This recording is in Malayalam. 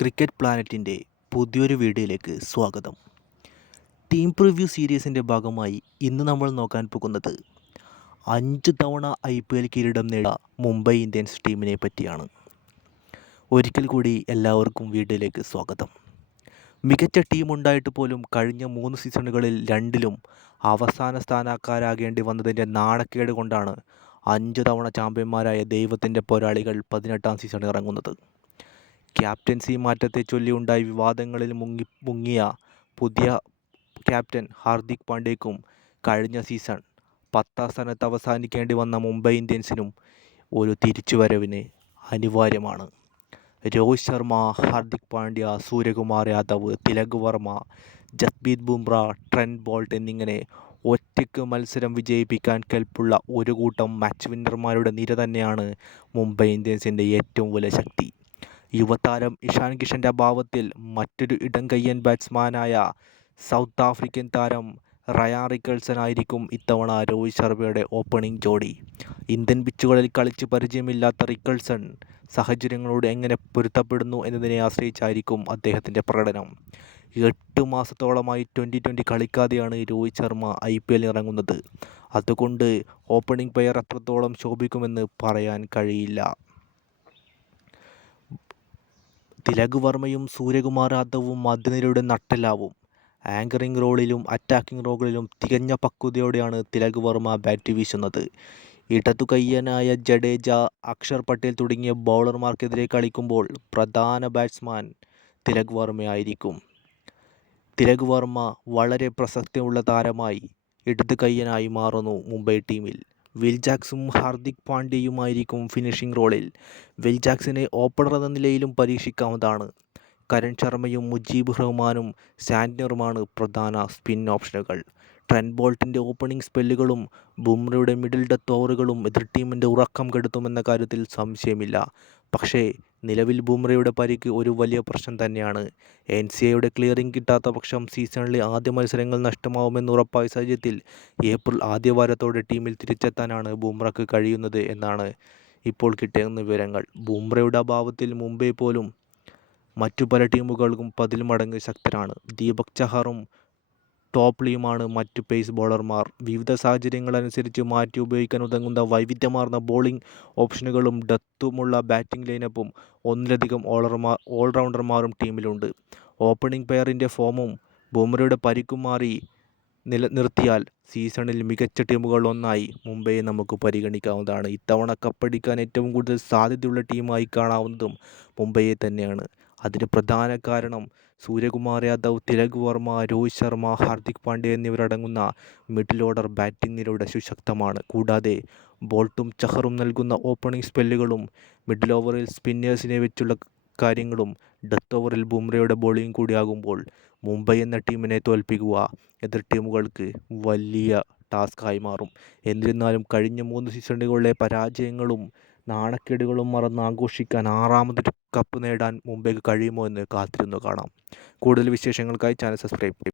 ക്രിക്കറ്റ് പ്ലാനറ്റിൻ്റെ പുതിയൊരു വീഡിയോയിലേക്ക് സ്വാഗതം. ടീം പ്രിവ്യൂ സീരീസിൻ്റെ ഭാഗമായി ഇന്ന് നമ്മൾ നോക്കാൻ പോകുന്നത് 5 തവണ IPL കിരീടം നേടിയ മുംബൈ ഇന്ത്യൻസ് ടീമിനെ പറ്റിയാണ്. ഒരിക്കൽ കൂടി എല്ലാവർക്കും വീഡിയോയിലേക്ക് സ്വാഗതം. മികച്ച ടീമുണ്ടായിട്ട് പോലും കഴിഞ്ഞ 3 സീസണുകളിൽ 2ലും അവസാന സ്ഥാനക്കാരാകേണ്ടി വന്നതിൻ്റെ നാണക്കേട് കൊണ്ടാണ് 5 തവണ ചാമ്പ്യന്മാരായ ദൈവത്തിൻ്റെ പോരാളികൾ 18ാം സീസണിൽ ഇറങ്ങുന്നത്. ക്യാപ്റ്റൻസി മാറ്റത്തെ ചൊല്ലിയുണ്ടായ വിവാദങ്ങളിൽ മുങ്ങിയ പുതിയ ക്യാപ്റ്റൻ ഹാർദിക് പാണ്ഡ്യയ്ക്കും കഴിഞ്ഞ സീസൺ 10ാം സ്ഥാനത്ത് അവസാനിക്കേണ്ടി വന്ന മുംബൈ ഇന്ത്യൻസിനും ഒരു തിരിച്ചുവരവിന് അനിവാര്യമാണ്. രോഹിത് ശർമ്മ, ഹാർദിക് പാണ്ഡ്യ, സൂര്യകുമാർ യാദവ്, തിലക് വർമ്മ, ജസ്പ്രീത് ബുംറ, ട്രെൻറ്റ് ബോൾട്ട് എന്നിങ്ങനെ ഒറ്റയ്ക്ക് മത്സരം വിജയിപ്പിക്കാൻ കെൽപ്പുള്ള ഒരു കൂട്ടം മാച്ച് വിന്നർമാരുടെ നിര തന്നെയാണ് മുംബൈ ഇന്ത്യൻസിൻ്റെ ഏറ്റവും വലിയ ശക്തി. യുവതാരം ഇഷാൻ കിഷൻ്റെ അഭാവത്തിൽ മറ്റൊരു ഇടംകയ്യൻ ബാറ്റ്സ്മാനായ സൗത്ത് ആഫ്രിക്കൻ താരം റയാൻ റിക്കൾസൺ ആയിരിക്കും ഇത്തവണ രോഹിത് ശർമ്മയുടെ ഓപ്പണിംഗ് ജോഡി. ഇന്ത്യൻ പിച്ചുകളിൽ കളിച്ച് പരിചയമില്ലാത്ത റിക്കൾസൺ സാഹചര്യങ്ങളോട് എങ്ങനെ പൊരുത്തപ്പെടുന്നു എന്നതിനെ ആശ്രയിച്ചായിരിക്കും അദ്ദേഹത്തിൻ്റെ പ്രകടനം. 8 മാസത്തോളമായി T20 കളിക്കാതെയാണ് രോഹിത് ശർമ്മ IPL ഇറങ്ങുന്നത്. അതുകൊണ്ട് ഓപ്പണിംഗ് പെയർ എത്രത്തോളം ശോഭിക്കുമെന്ന് പറയാൻ കഴിയില്ല. തിലക് വർമ്മയും സൂര്യകുമാർ യാദവും മധ്യനിരയുടെ നട്ടെല്ലാവും. ആങ്കറിംഗ് റോളിലും അറ്റാക്കിംഗ് റോളിലും തികഞ്ഞ പക്വതയോടെയാണ് തിലക് വർമ്മ ബാറ്റ് വീശുന്നത്. ഇടതുകയ്യനായ ജഡേജ, അക്ഷർ പട്ടേൽ തുടങ്ങിയ ബൗളർമാർക്കെതിരെ കളിക്കുമ്പോൾ പ്രധാന ബാറ്റ്സ്മാൻ തിലക് വർമ്മയായിരിക്കും. തിലക് വർമ്മ വളരെ പ്രസക്തിയുള്ള താരമായി ഇടതുകയ്യനായി മാറുന്നു മുംബൈ ടീമിൽ. വിൽ ജാക്സും ഹാർദിക് പാണ്ഡ്യയുമായിരിക്കും ഫിനിഷിംഗ് റോളിൽ. വിൽ ജാക്സിനെ ഓപ്പണർ എന്ന നിലയിലും പരീക്ഷിക്കാവുന്നതാണ്. കരൺ ശർമ്മയും മുജീബ് റഹ്മാനും സാന്റ്നറുമാണ് പ്രധാന സ്പിൻ ഓപ്ഷനുകൾ. ട്രെൻറ്റ് ബോൾട്ടിൻ്റെ ഓപ്പണിംഗ് സ്പെല്ലുകളും ബുംറയുടെ മിഡിൽ ഡെത്ത് ഓവറുകളും എതിർ ടീമിൻ്റെ ഉറക്കം കെടുത്തുമെന്ന കാര്യത്തിൽ സംശയമില്ല. പക്ഷേ നിലവിൽ ബുംറയുടെ പരിക്ക് ഒരു വലിയ പ്രശ്നം തന്നെയാണ്. NCAയുടെ ക്ലിയറിംഗ് കിട്ടാത്ത പക്ഷം സീസണിലെ ആദ്യ മത്സരങ്ങൾ നഷ്ടമാവുമെന്ന് ഉറപ്പായ സാഹചര്യത്തിൽ ഏപ്രിൽ ആദ്യവാരത്തോടെ ടീമിൽ തിരിച്ചെത്താനാണ് ബുംറയ്ക്ക് കഴിയുന്നത് എന്നാണ് ഇപ്പോൾ കിട്ടുന്ന വിവരങ്ങൾ. ബുംറയുടെ അഭാവത്തിൽ മുംബൈ പോലും മറ്റു പല ടീമുകൾക്കും 10 മടങ്ങ് ശക്തരാണ്. ദീപക് ചഹറും ടോപ്പ് ലീയുമാണ് മറ്റു പേസ് ബോളർമാർ. വിവിധ സാഹചര്യങ്ങളനുസരിച്ച് മാറ്റി ഉപയോഗിക്കാൻ ഉതകുന്ന വൈവിധ്യമാർന്ന ബോളിംഗ് ഓപ്ഷനുകളും ഡെത്തുമുള്ള ബാറ്റിംഗ് ലൈനപ്പും ഒന്നിലധികം ഓൾറൗണ്ടർമാരും ടീമിലുണ്ട്. ഓപ്പണിംഗ് പെയറിൻ്റെ ഫോമും ബുംറയുടെ പരിക്കും മാറി നിർത്തിയാൽ സീസണിൽ മികച്ച ടീമുകളിലൊന്നായി മുംബൈയെ നമുക്ക് പരിഗണിക്കാവുന്നതാണ്. ഇത്തവണ കപ്പടിക്കാൻ ഏറ്റവും കൂടുതൽ സാധ്യതയുള്ള ടീമായി കാണാവുന്നതും മുംബൈയെ തന്നെയാണ്. അതിന് പ്രധാന കാരണം സൂര്യകുമാർ യാദവ്, തിലക് വർമ്മ, രോഹിത് ശർമ്മ, ഹാർദിക് പാണ്ഡ്യ എന്നിവരടങ്ങുന്ന മിഡിൽ ഓർഡർ ബാറ്റിംഗ് നിരയുടെ സുശക്തമാണ്. കൂടാതെ ബോൾട്ടും ചഹറും നൽകുന്ന ഓപ്പണിംഗ് സ്പെല്ലുകളും മിഡിൽ ഓവറിൽ സ്പിന്നേഴ്സിനെ വെച്ചുള്ള കാര്യങ്ങളും ഡെത്ത് ഓവറിൽ ബുംറയുടെ ബോളിംഗ് കൂടിയാകുമ്പോൾ മുംബൈ എന്ന ടീമിനെ തോൽപ്പിക്കുക എതിർ ടീമുകൾക്ക് വലിയ ടാസ്ക്കായി മാറും. എന്നിരുന്നാലും കഴിഞ്ഞ 3 സീസണുകളിലെ പരാജയങ്ങളും നാണക്കേടുകളും മറന്ന് ആഘോഷിക്കാൻ 6ാമതൊരു കപ്പ് നേടാൻ മുംബൈക്ക് കഴിയുമോ എന്ന് കാത്തിരുന്നു കാണാം. കൂടുതൽ വിശേഷങ്ങൾക്കായി ചാനൽ സബ്സ്ക്രൈബ് ചെയ്യും.